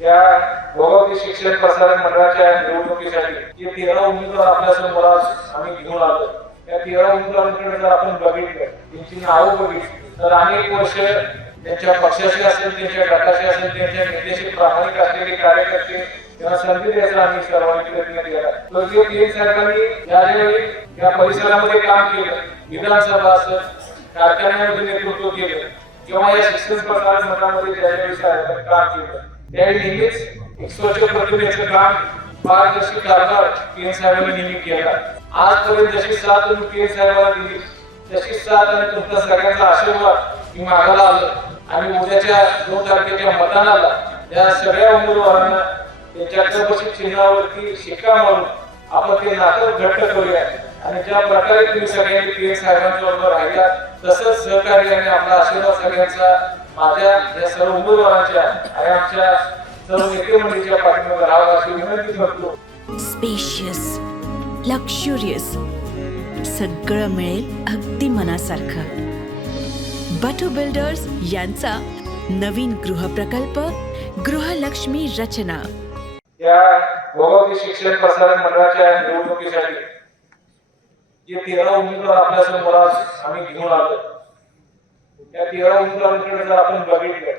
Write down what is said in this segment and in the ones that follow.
या भोगावती शिक्षण प्रसारण मंडळाच्या निवडणुकीसाठी जे 13 उमेदवार आपल्या समोर आम्ही घेऊन आलो. या 13 उमेदवारांकडे जर आपण बघितलं, त्यांची नावं बघितली तर अनेक वर्ष त्यांच्या पक्षाशी असेल, त्यांच्या गटाशी असेल, त्यांच्या नेत्याशी प्रामाणिक असलेले कार्यकर्ते त्यांना संधी द्यायचा आम्ही सर्वांनी प्रयत्न केला. स्वर्गीय पी.एन. साहेबांनी ज्यावेळी या परिसरामध्ये काम केलं, विधानसभा असेल, कारखान्यामध्ये नेतृत्व केलं किंवा या शिक्षण प्रसारण मंडळामध्ये ज्यावेळी साहेबांनी काम केलं, त्यावेळी नेहमीच एक स्वच्छ प्रतिमेचं काम पारदर्शी कारभार पी.एन. साहेबांनी नेहमी केला. आजपर्यंत जशी साथ तुम्ही पी.एन. साहेबांना दिली, तशी साथ आणि तुमचा सगळ्यांचा आशीर्वाद मी मागायला आलो आणि उद्याच्या 2 तारखेच्या मतदानाला या सगळ्या उमेदवारांना त्यांच्या कर्मशील चिन्हावरती शिक्का मारून आपण ते नातं घट्ट करूया आणि ज्या प्रकारे तुम्ही सगळ्यांनी पी.एन. साहेबांच्या बरोबर राहिला तसंच सहकार्य आणि आपला आशीर्वाद सगळ्यांचा माझ्या या सर्व उमेदवारांच्या आणि आमच्या सर्व नेते मंडळीच्या पाठीमागे राहावा अशी विनंती करतो. स्पेशियस, लक्झुरियस, सगळं मिळेल अगदी मनासारखं. बटू बिल्डर्स यांचा नवीन गृहप्रकल्प गृहलक्ष्मी रचना. या भोगावती शिक्षण प्रसारण मंडळाच्या निवडणुकीसाठी जे 13 उमेदवार आपल्या समोर आम्ही घेऊन आलो. या 13 उमेदवारांकडे जर आपण बघितलं,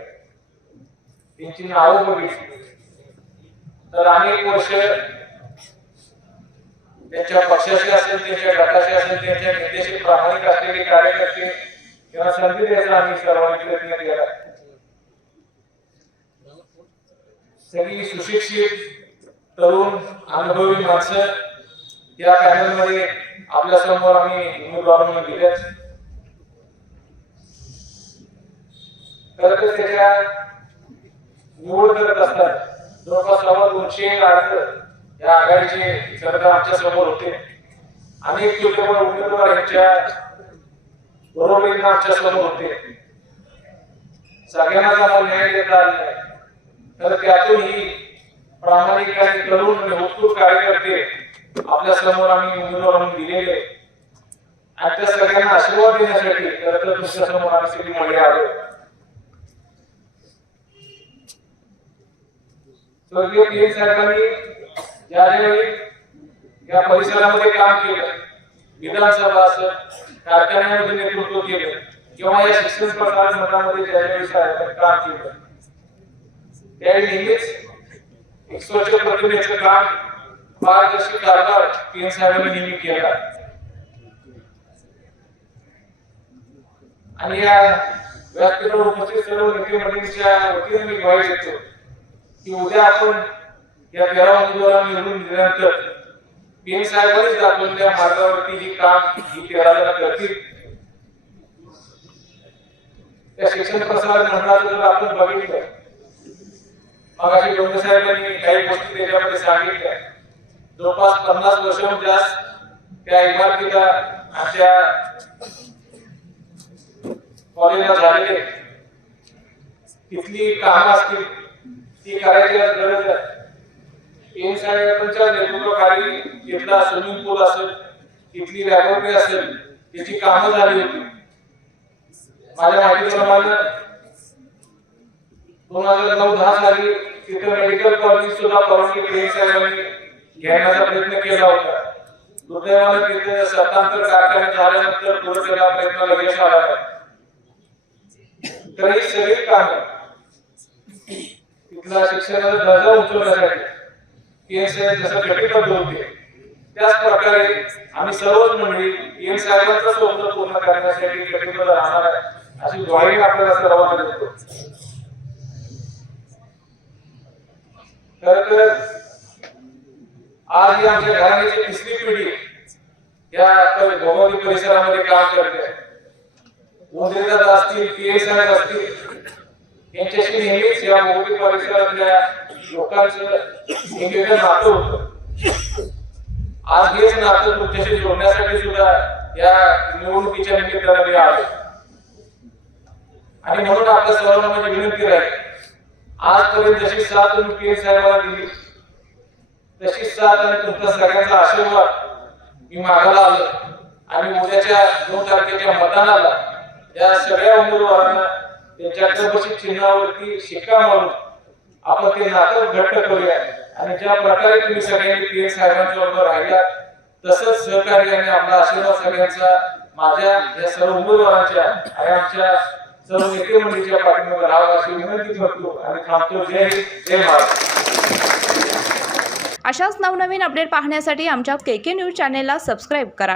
त्यांची नावं बघितली तर अनेक वर्ष त्यांच्या पक्षाशी असेल, त्यांच्या गटाशी असेल, त्यांच्या नेत्याशी प्रामाणिक असलेले कार्यकर्ते त्यांना संधी द्यायचा आम्ही सर्वांनी प्रयत्न केला. सगळी सुशिक्षित तरुण अनुभवी माणसं या पॅनलमध्ये आपल्या समोर आम्ही उमेदवार म्हणून दिल्यात. खरं तर त्याच्या निवड करत असतात जवळपास 200 अर्ज या आघाडीचे सरकार आमच्या समोर होते. अनेक छोटे उमेदवार यांच्या बरोबरीने आमच्या समोर होते. सगळ्यांना आम्हाला न्याय देता आला नाही. तर त्यातूनही प्रामाणिक आणि तरुण आणि उत्कृष्ट कार्यकर्ते आपल्या समोर आम्ही उमेदवार म्हणून दिलेले आणि त्या सगळ्यांना आशीर्वाद देण्यासाठी खरं तर तुमच्या समोर आम्ही सगळी मंडळी आलो. स्वर्गीय पी.एन. साहेबांनी ज्यावेळी या परिसरामध्ये काम केलं, विधानसभा असेल, कारखान्यामध्ये नेतृत्व केलं किंवा या शिक्षण प्रसारण मंडळामध्ये ज्यावेळी साहेबांनी काम केलं, त्यावेळी नेहमीच एक स्वच्छ प्रतिमेचं काम पारदर्शी कारभार पी.एन. साहेबांनी नेहमी केला. आणि या व्यासपीठावर उपस्थित सर्व नेते मंडळींच्या वतीने मी ग्वाही देतो की उद्या आपण या 13 उमेदवारांना निवडून दिल्यानंतर पी.एन. साहेबांनीच दाखवलेल्या मार्गावरती ही काम ही 13 जण करतील. त्या शिक्षण प्रसारण मंडळाचं जर आपण बघितलं, मगाशी डोंगरे साहेबांनी काही गोष्टी त्याच्यामध्ये सांगितल्या. जवळपास 50 वर्षाहून जास्त त्या इमारतीला आमच्या कॉलेजला झालेले तिथली कामं असतील ती करायची गरज आहे. पी.एन. साहेबांच्या नेतृत्वाखाली तिथला स्विमिंग पूल असेल, तिथली लॅबोरेटरी असेल, त्याची कामं झाली होती. माझ्या माहितीप्रमाणे 2009-10 साली तिथे मेडिकल कॉलेज सुद्धा परवानगी पी.एन. साहेबांनी घेण्याचा प्रयत्न केला होता. दुर्दैवाने तिथे सत्तांतर कारखाने झाल्यानंतर पुढे त्याला प्रयत्नाला यश आला नाही. तर ही सगळी कामं तिथला शिक्षणाचा दर्जा उंचवण्यासाठी पी.एन. साहेब जसं कटिबद्ध होते त्याच प्रकारे आम्ही सर्वच मंडळी पी.एन. साहेबांचं स्वप्न पूर्ण करण्यासाठी कटिबद्ध राहणार आहे अशी ग्वाही आपल्याला सर्वांना देतो. खरं तर आज ही आमच्या घराण्याची 3री पिढी या भोगावती परिसरामध्ये काम करते. उदयदादा असतील, पी.एन. साहेब असतील, यांच्याशी नेहमीच या भोगावती परिसरातल्या लोकांचं वेगवेगळं नातं होतं. आज हेच नातं तुमच्याशी जोडण्यासाठी सुद्धा या निवडणुकीच्या निमित्ताने मी आलो आणि म्हणून आपल्या सर्वांना माझी विनंती राहील, आजपर्यंत जशी साथ तुम्ही पी.एन. साहेबांना दिली तशी साथ आणि तुमचा सगळ्यांचा आशीर्वाद मी मागायला आलो आणि उद्याच्या 2 तारखेच्या मतदानाला या सगळ्या उमेदवारांना त्यांच्या कर्मशील चिन्हावरती शिक्का मारून आपण ते नातं घट्ट करूया आणि ज्या प्रकारे तुम्ही सगळ्यांनी पी साहेबांच्या बरोबर राहिला तसंच सहकार्याने आपला आशीर्वाद सगळ्यांचा माझ्या या सर्व उमेदवारांच्या आणि आमच्या सर्व नेते मंडळीच्या पाठीमागे राहावा अशी विनंती करतो आणि थांबतो. जय हिंद, जय महाराष्ट्र. अशाच नवनवीन अपडेट पाहण्यासाठी आमच्या KK न्यूज चॅनेलला सबस्क्राईब करा.